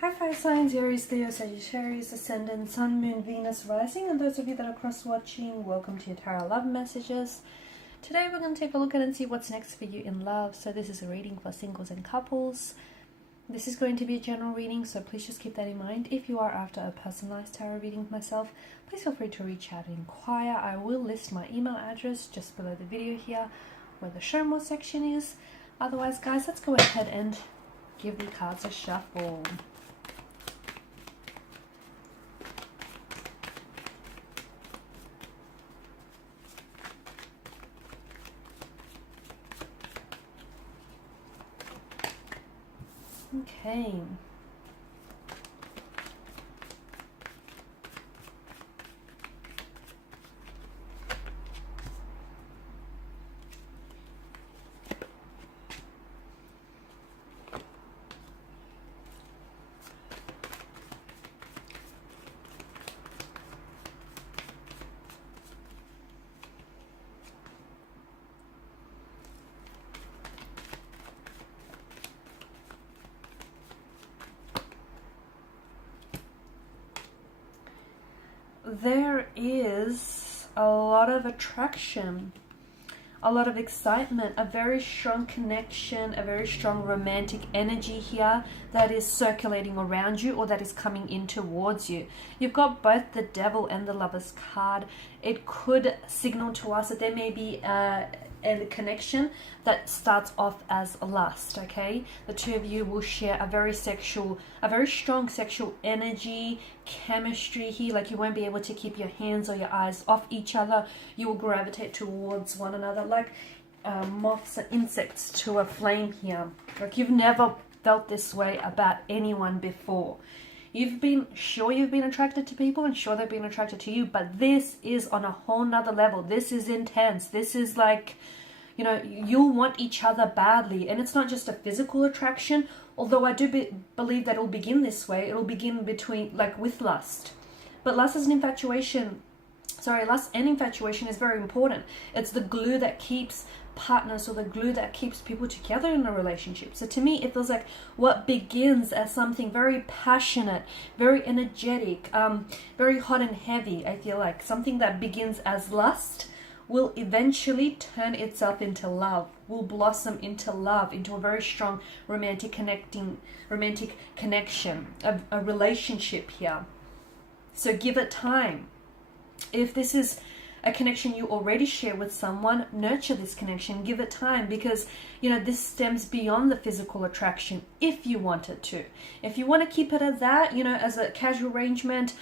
Hi fire signs, Aries, Leo, Sagittarius, Ascendant, Sun, Moon, Venus, Rising, and those of you that are cross-watching, welcome to your Tarot Love Messages. Today we're going to take a look at and see what's next for you in love. So this is a reading for singles and couples. This is going to be a general reading, so please just keep that in mind. If you are after a personalized tarot reading with myself, please feel free to reach out and inquire. I will list my email address just below the video here, where the show more section is. Otherwise, guys, let's go ahead and give the cards a shuffle. Okay. There is a lot of attraction, a lot of excitement, a very strong connection, a very strong romantic energy here that is circulating around you or that is coming in towards you. You've got both the Devil and the Lover's card. It could signal to us that there may be a connection that starts off as lust. Okay, the two of you will share a very strong sexual energy, chemistry here. Like, you won't be able to keep your hands or your eyes off each other. You will gravitate towards one another like moths and insects to a flame here. Like, you've never felt this way about anyone before. You've been attracted to people and sure they've been attracted to you, but this is on a whole nother level. This is intense. This is like, you know, you'll want each other badly. And it's not just a physical attraction, although I do believe that it'll begin this way. It'll begin with lust. But lust and infatuation is very important. It's the glue that keeps partners, or the glue that keeps people together in a relationship. So to me, it feels like what begins as something very passionate, very energetic, very hot and heavy, I feel like something that begins as lust will eventually turn itself into love, will blossom into love, into a very strong romantic connection, a relationship here. So give it time. If this is a connection you already share with someone, nurture this connection, give it time, because, you know, this stems beyond the physical attraction if you want it to. If you want to keep it as that, you know, as a casual arrangement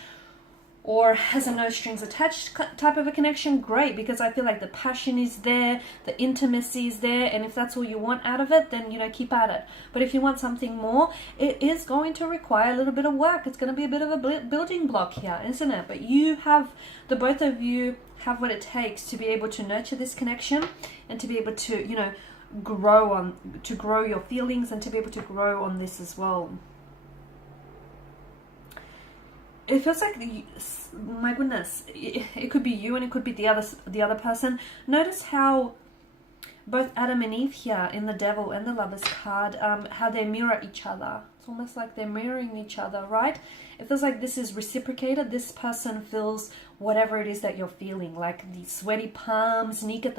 or as a no strings attached type of a connection, great, because I feel like the passion is there, the intimacy is there, and if that's all you want out of it, then, you know, keep at it. But if you want something more, it is going to require a little bit of work. It's going to be a bit of a building block here, isn't it? But the both of you have what it takes to be able to nurture this connection and to be able to, you know, grow your feelings and to be able to grow on this as well. It feels like, my goodness, it could be you and it could be the other person. Notice how both Adam and Eve here in the Devil and the Lover's card, how they mirror each other. It's almost like they're mirroring each other, right? It feels like this is reciprocated. This person feels whatever it is that you're feeling, like the sweaty palms, weak at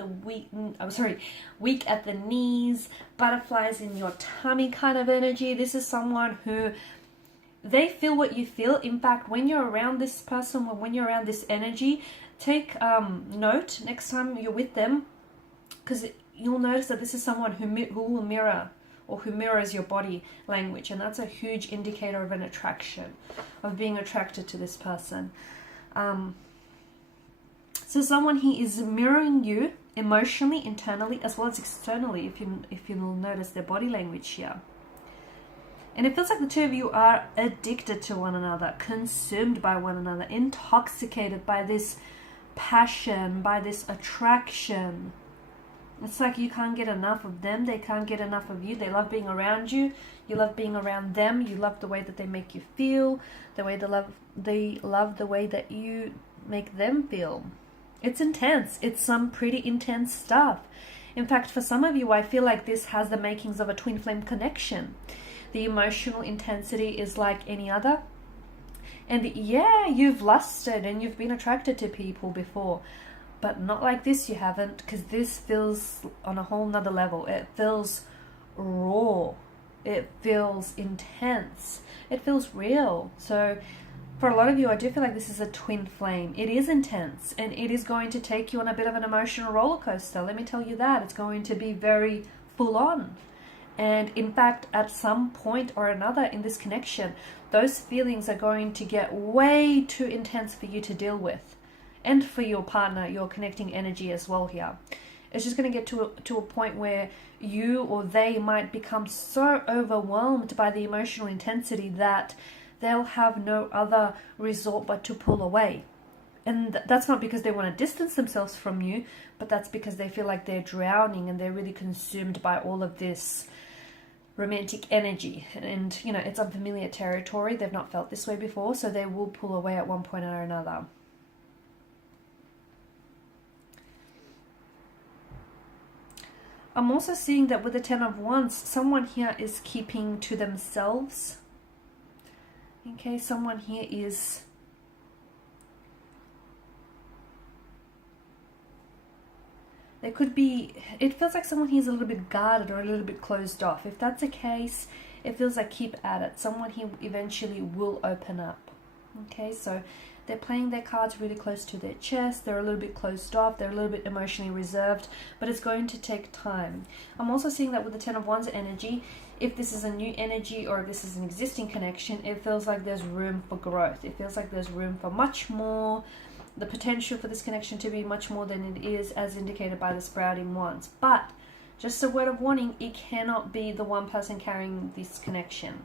the knees, butterflies in your tummy kind of energy. This is someone who, they feel what you feel. In fact, when you're around this person, when you're around this energy, take note next time you're with them, because you'll notice that this is someone who will mirror, or who mirrors your body language, and that's a huge indicator of an attraction, of being attracted to this person. So someone he is mirroring you emotionally, internally, as well as externally, if you'll notice their body language here. And it feels like the two of you are addicted to one another, consumed by one another, intoxicated by this passion, by this attraction. It's like you can't get enough of them, they can't get enough of you. They love being around you, you love being around them, you love the way that they make you feel, they love the way that you make them feel. It's intense. It's some pretty intense stuff. In fact, for some of you, I feel like this has the makings of a twin flame connection. the emotional intensity is like any other. And yeah, you've lusted and you've been attracted to people before, but not like this, you haven't, because this feels on a whole nother level. It feels raw. It feels intense. It feels real. So for a lot of you, I do feel like this is a twin flame. It is intense and it is going to take you on a bit of an emotional roller coaster. Let me tell you that. It's going to be very full on. And in fact, at some point or another in this connection, those feelings are going to get way too intense for you to deal with. And for your partner, your connecting energy as well here. It's just going to get to a point where you or they might become so overwhelmed by the emotional intensity that they'll have no other resort but to pull away. And that's not because they want to distance themselves from you, but that's because they feel like they're drowning and they're really consumed by all of this romantic energy. And, you know, it's unfamiliar territory. They've not felt this way before, so they will pull away at one point or another. I'm also seeing that with the Ten of Wands, someone here is keeping to themselves. Okay, someone here is there could be, it feels like someone here is a little bit guarded or a little bit closed off. If that's the case, it feels like keep at it. Someone here eventually will open up. Okay, so they're playing their cards really close to their chest. They're a little bit closed off. They're a little bit emotionally reserved, but it's going to take time. I'm also seeing that with the Ten of Wands energy, if this is a new energy or if this is an existing connection, it feels like there's room for growth. It feels like there's room for much more, the potential for this connection to be much more than it is as indicated by the sprouting wands. But just a word of warning, it cannot be the one person carrying this connection,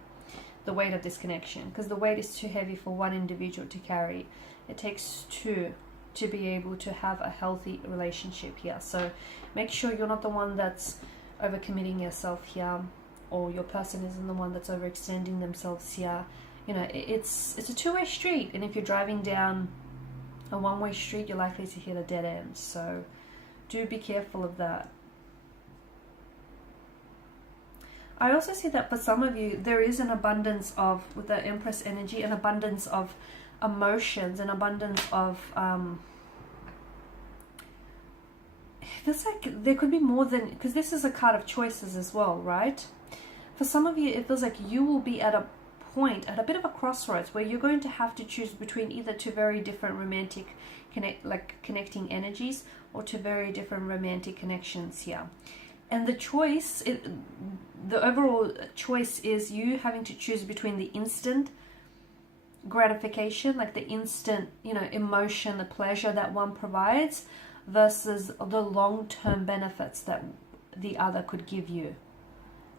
the weight of this connection, because the weight is too heavy for one individual to carry. It takes two to be able to have a healthy relationship here. So make sure you're not the one that's overcommitting yourself here, or your person isn't the one that's overextending themselves here. You know, it's a two-way street, and if you're driving down a one-way street, you're likely to hit a dead end. So do be careful of that. I also see that for some of you, there is an abundance of, with the Empress energy, an abundance of emotions, an abundance of, it feels like there could be more than, because this is a card of choices as well, right? For some of you, it feels like you will be at a point, at a bit of a crossroads, where you're going to have to choose between either two very different romantic connecting energies, or two very different romantic connections here. And the choice, the overall choice is you having to choose between the instant gratification, like the instant, you know, emotion, the pleasure that one provides, versus the long-term benefits that the other could give you.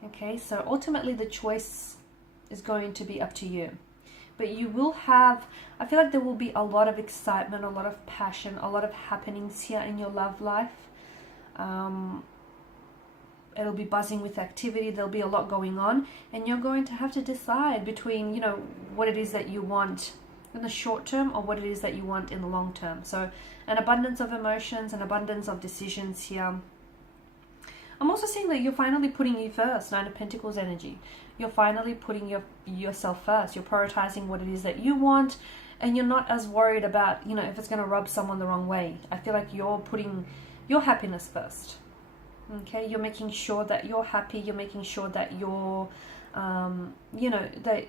Okay, so ultimately the choice is going to be up to you. But you will have, I feel like there will be a lot of excitement, a lot of passion, a lot of happenings here in your love life. It'll be buzzing with activity. There'll be a lot going on, and you're going to have to decide between, you know, what it is that you want in the short term or what it is that you want in the long term. So an abundance of emotions, an abundance of decisions here. I'm also seeing that you're finally putting you first. Nine of Pentacles energy. You're finally putting yourself first. You're prioritizing what it is that you want, and you're not as worried about, you know, if it's going to rub someone the wrong way. I feel like you're putting your happiness first. Okay, you're making sure that you're happy. You're making sure that you're, you know, that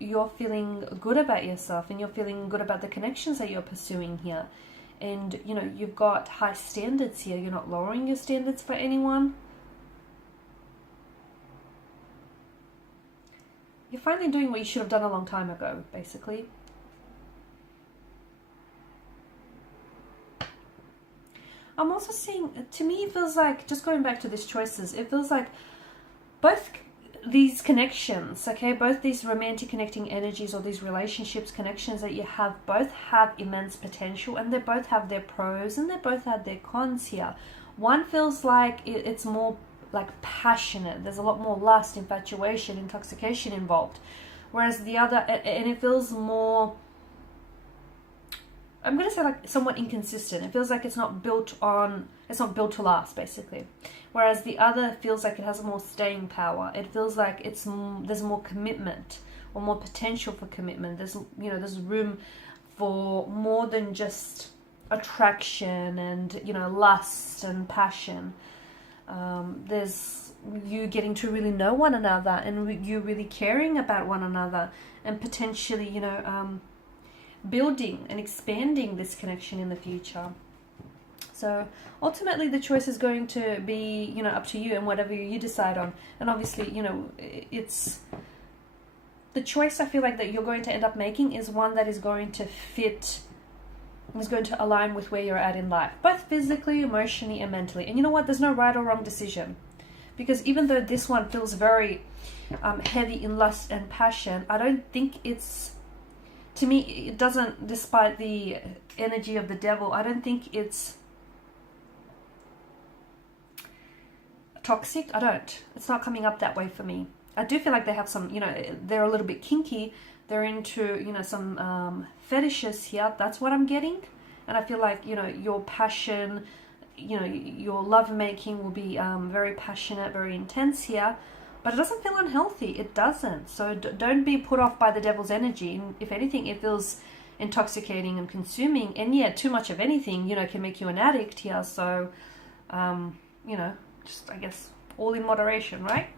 you're feeling good about yourself, and you're feeling good about the connections that you're pursuing here. And, you know, you've got high standards here. You're not lowering your standards for anyone. You're finally doing what you should have done a long time ago, basically. I'm also seeing, to me, it feels like, just going back to these choices, it feels like both these connections, okay, both these romantic connecting energies or these relationships, connections that you have, both have immense potential, and they both have their pros and they both have their cons here. One feels like it's more like passionate. There's a lot more lust, infatuation, intoxication involved. Whereas the other, and it feels more, I'm going to say like somewhat inconsistent. It feels like it's not built on It's not built to last, basically. Whereas the other feels like it has more staying power. It feels like there's more commitment or more potential for commitment. There's room for more than just attraction and lust and passion. There's you getting to really know one another, and you really caring about one another, and potentially building and expanding this connection in the future. So ultimately the choice is going to be up to you and whatever you decide on. And obviously it's the choice I feel like that you're going to end up making is one that is going to fit, is going to align with where you're at in life, both physically, emotionally, and mentally. And you know what, there's no right or wrong decision, because even though this one feels very heavy in lust and passion, I don't think to me it doesn't, despite the energy of the devil, I don't think it's toxic. It's not coming up that way for me. I do feel like they have some, they're a little bit kinky. They're into, some fetishes here. That's what I'm getting. And I feel like, your passion, your lovemaking will be very passionate, very intense here. But it doesn't feel unhealthy. It doesn't. So don't be put off by the devil's energy. And if anything, it feels intoxicating and consuming. And yeah, too much of anything, can make you an addict here. So, just, I guess, all in moderation, right?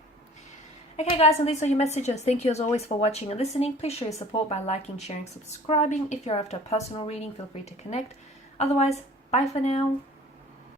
Okay, guys, and these are your messages. Thank you as always for watching and listening. Please show your support by liking, sharing, subscribing. If you're after a personal reading, feel free to connect. Otherwise, bye for now.